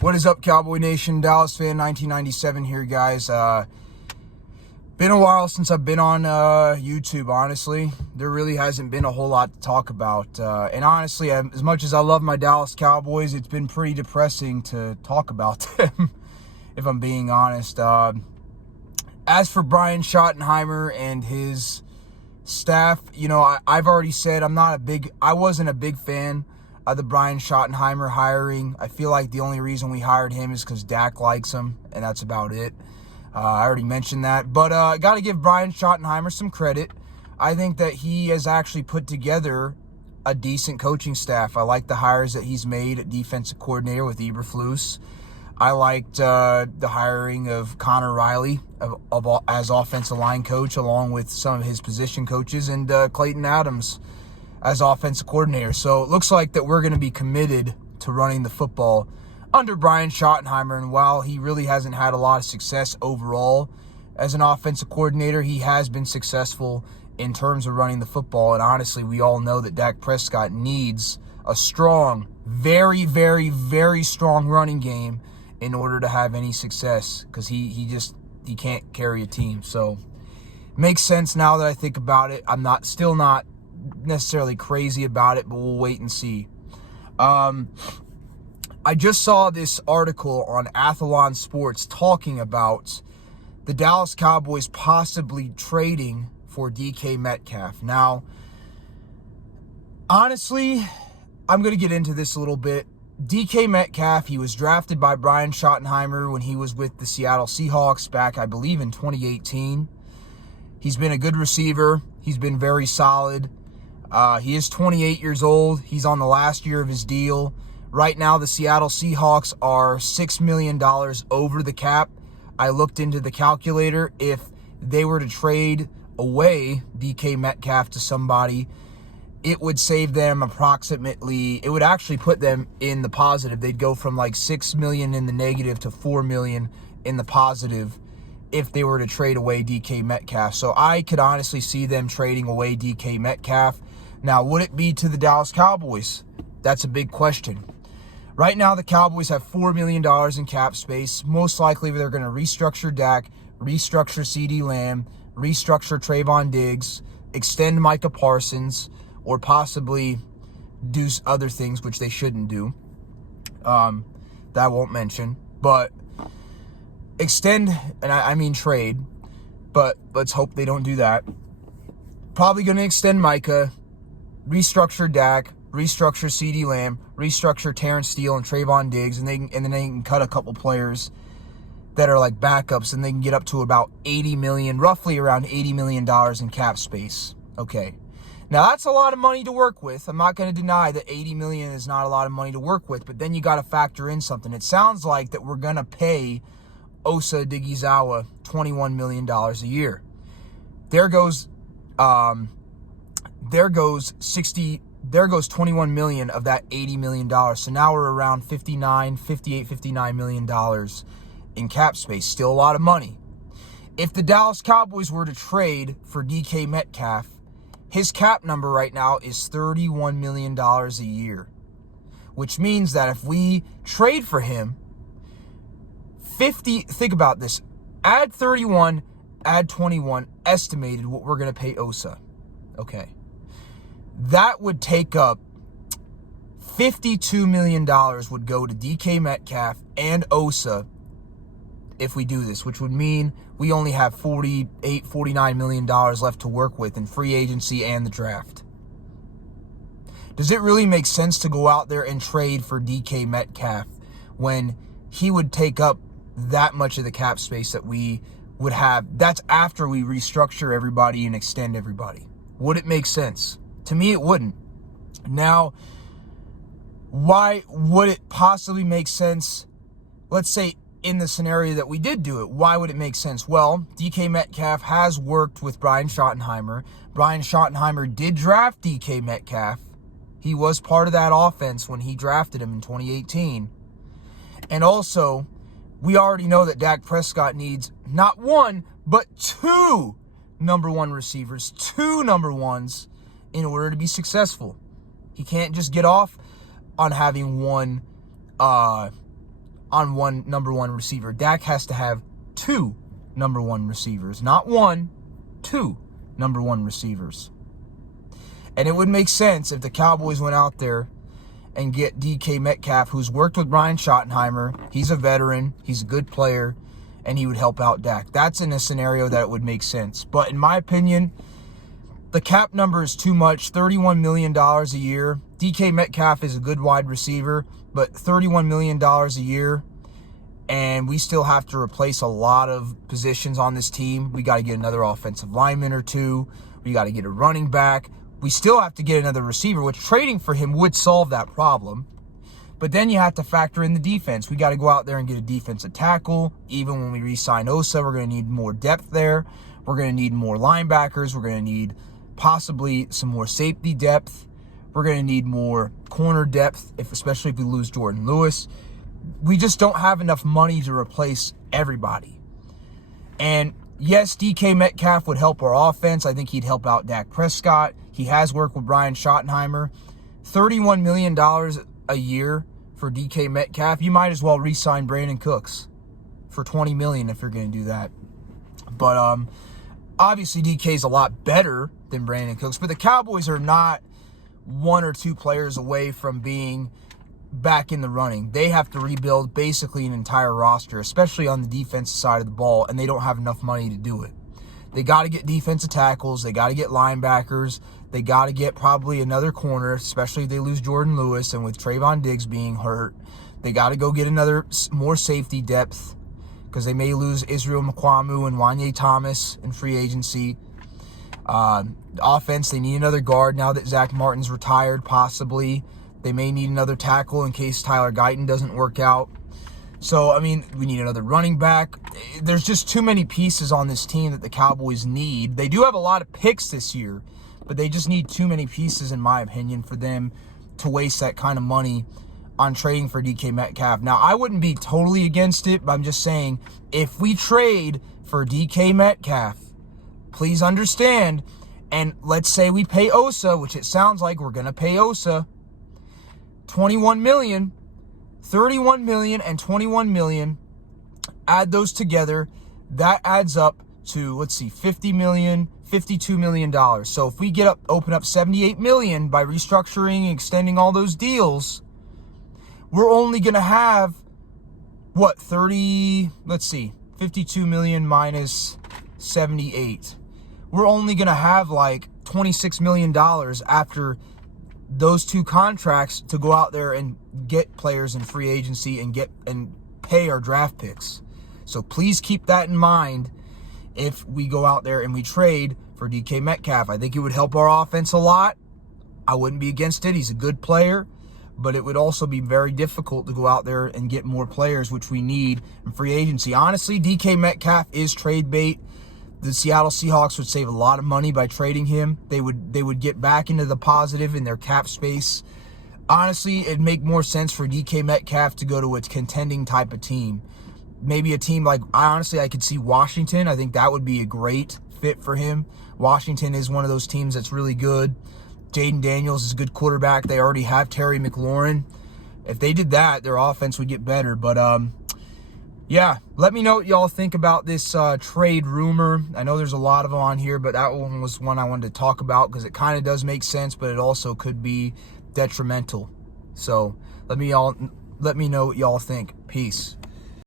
What is up, Cowboy Nation? Dallas fan 1997 here, guys. Been a while since I've been on YouTube, honestly. There really hasn't been a whole lot to talk about. And honestly, as much as I love my Dallas Cowboys, it's been pretty depressing to talk about them, if I'm being honest. As for Brian Schottenheimer and his staff, you know, I've already said I wasn't a big fan of the Brian Schottenheimer hiring. I feel like the only reason we hired him is because Dak likes him, and that's about it. I already mentioned that. But I got to give Brian Schottenheimer some credit. I think that he has actually put together a decent coaching staff. I like the hires that he's made at defensive coordinator with Eberflus. I liked the hiring of Connor Riley as offensive line coach, along with some of his position coaches, and Clayton Adams as offensive coordinator. So it looks like that we're going to be committed to running the football under Brian Schottenheimer. And while he really hasn't had a lot of success overall as an offensive coordinator, he has been successful in terms of running the football. And honestly, we all know that Dak Prescott needs a strong, very, very, very strong running game in order to have any success, because he can't carry a team. So makes sense now that I think about it. I'm still not necessarily crazy about it, but we'll wait and see. I just saw this article on Athlon Sports talking about the Dallas Cowboys possibly trading for DK Metcalf. Now, honestly, I'm going to get into this a little bit. DK Metcalf, he was drafted by Brian Schottenheimer when he was with the Seattle Seahawks back, I believe, in 2018. He's been a good receiver. He's been very solid. He is 28 years old. He's on the last year of his deal. Right now, the Seattle Seahawks are $6 million over the cap. I looked into the calculator. If they were to trade away DK Metcalf to somebody, it would save them approximately, it would actually put them in the positive. They'd go from like $6 million in the negative to $4 million in the positive if they were to trade away DK Metcalf. So I could honestly see them trading away DK Metcalf. Now, would it be to the Dallas Cowboys? That's a big question. Right now, the Cowboys have $4 million in cap space. Most likely, they're going to restructure Dak, restructure CeeDee Lamb, restructure Trayvon Diggs, extend Micah Parsons, or possibly do other things which they shouldn't do. That I won't mention. But extend, and I mean trade, but let's hope they don't do that. Probably going to extend Micah, restructure Dak, restructure CeeDee Lamb, restructure Terrence Steele and Trayvon Diggs, and then they can cut a couple players that are like backups, and they can get up to about $80 million, roughly around $80 million in cap space. Okay. Now, that's a lot of money to work with. I'm not going to deny that $80 million is not a lot of money to work with, but then you got to factor in something. It sounds like that we're going to pay Osa Odighizuwa $21 million a year. There goes $21 million of that $80 million. So now we're around $59 million in cap space. Still a lot of money. If the Dallas Cowboys were to trade for DK Metcalf, his cap number right now is $31 million a year, which means that if we trade for him, think about this, add 31, add 21, estimated what we're going to pay Osa. Okay. That would take up $52 million would go to DK Metcalf and Osa if we do this, which would mean we only have $49 million left to work with in free agency and the draft. Does it really make sense to go out there and trade for DK Metcalf when he would take up that much of the cap space that we would have? That's after we restructure everybody and extend everybody. Would it make sense? To me, it wouldn't. Now, why would it possibly make sense? Let's say in the scenario that we did do it, why would it make sense? Well, DK Metcalf has worked with Brian Schottenheimer. Brian Schottenheimer did draft DK Metcalf. He was part of that offense when he drafted him in 2018. And also, we already know that Dak Prescott needs not one, but two number one receivers, two number ones, in order to be successful. He can't just get off on having one on one number one receiver. Dak has to have two number one receivers. Not one, two number one receivers. And it would make sense if the Cowboys went out there and get DK Metcalf, who's worked with Brian Schottenheimer. He's a veteran. He's a good player. And he would help out Dak. That's in a scenario that it would make sense. But in my opinion, the cap number is too much, $31 million a year. DK Metcalf is a good wide receiver, but $31 million a year, and we still have to replace a lot of positions on this team. We got to get another offensive lineman or two. We got to get a running back. We still have to get another receiver, which trading for him would solve that problem. But then you have to factor in the defense. We got to go out there and get a defensive tackle. Even when we re-sign Osa, we're going to need more depth there. We're going to need more linebackers. We're going to need possibly some more safety depth. We're going to need more corner depth, especially if we lose Jordan Lewis. We just don't have enough money to replace everybody. And yes, DK Metcalf would help our offense. I think he'd help out Dak Prescott. He has worked with Brian Schottenheimer. $31 million a year for DK Metcalf. You might as well re-sign Brandon Cooks for $20 million if you're going to do that. But obviously DK is a lot better than Brandon Cooks. But the Cowboys are not one or two players away from being back in the running. They have to rebuild basically an entire roster, especially on the defensive side of the ball, and they don't have enough money to do it. They got to get defensive tackles. They got to get linebackers. They got to get probably another corner, especially if they lose Jordan Lewis, and with Trayvon Diggs being hurt. They got to go get more safety depth because they may lose Israel Mukwamu and Wanye Thomas in free agency. Offense, they need another guard now that Zach Martin's retired, possibly. They may need another tackle in case Tyler Guyton doesn't work out. So, I mean, we need another running back. There's just too many pieces on this team that the Cowboys need. They do have a lot of picks this year, but they just need too many pieces, in my opinion, for them to waste that kind of money on trading for DK Metcalf. Now, I wouldn't be totally against it, but I'm just saying, if we trade for DK Metcalf, please understand, and let's say we pay Osa, which it sounds like we're going to pay Osa, $21 million, $31 million, and $21 million. Add those together, that adds up to, let's see, $50 million, $52 million. So if we open up $78 million by restructuring and extending all those deals, we're only going to have, what, 52 million minus 78. We're only going to have like $26 million after those two contracts to go out there and get players in free agency and pay our draft picks. So please keep that in mind if we go out there and we trade for DK Metcalf. I think it would help our offense a lot. I wouldn't be against it. He's a good player, but it would also be very difficult to go out there and get more players, which we need in free agency. Honestly, DK Metcalf is trade bait. The Seattle Seahawks would save a lot of money by trading him. They would get back into the positive in their cap space. Honestly, it'd make more sense for DK Metcalf to go to a contending type of team. Maybe a team like, I could see Washington. I think that would be a great fit for him. Washington is one of those teams that's really good. Jaden Daniels is a good quarterback. They already have Terry McLaurin. If they did that, their offense would get better. But, yeah, let me know what y'all think about this trade rumor. I know there's a lot of them on here, but that one was one I wanted to talk about because it kind of does make sense, but it also could be detrimental. So let me know what y'all think. Peace.